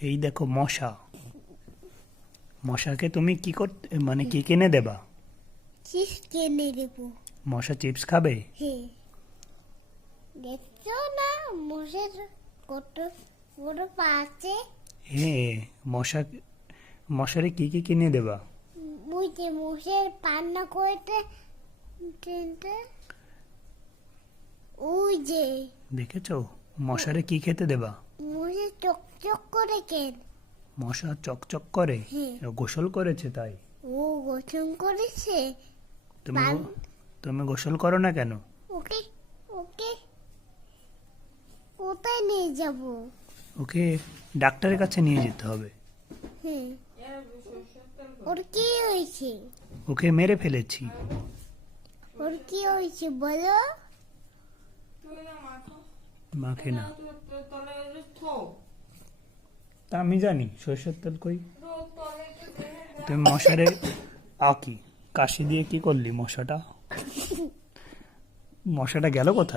এই দেখো মশা। মশাকে তুমি কি করতে মানে কি কিনে দেবা? চিপস কিনে দেবো। মশা চিপস খাবে? হ্যাঁ, দেখছো না মোষের কত বড় পা আছে? হ্যাঁ, মশারে কি কি কিনে দেবা? ওই যে মোষের পান্না করতে ট্রেনটা, ওই যে দেখেছো মশারে কি খেতে দেবা? মোষের চকচক করে কেন? মশা চকচক করে? হ্যাঁ। গোসল করেছে তাই? ও গঠন করেছে। তুমি পান- তুমি গোসল করো না কেন? ওকে ওকে কোথায় নিয়ে যাব? ওকে ডাক্তারের কাছে নিয়ে যেতে হবে। হ্যাঁ, ওর কি হয়েছে? ওকে মেরে ফেলেছি। ওর কি হয়েছে বলো? মাখে না। তা আমি জানি সরষের তেল কই। তুমি মশারে কি কাশি দিয়ে কি করলি? মশাটা গেল কোথায়?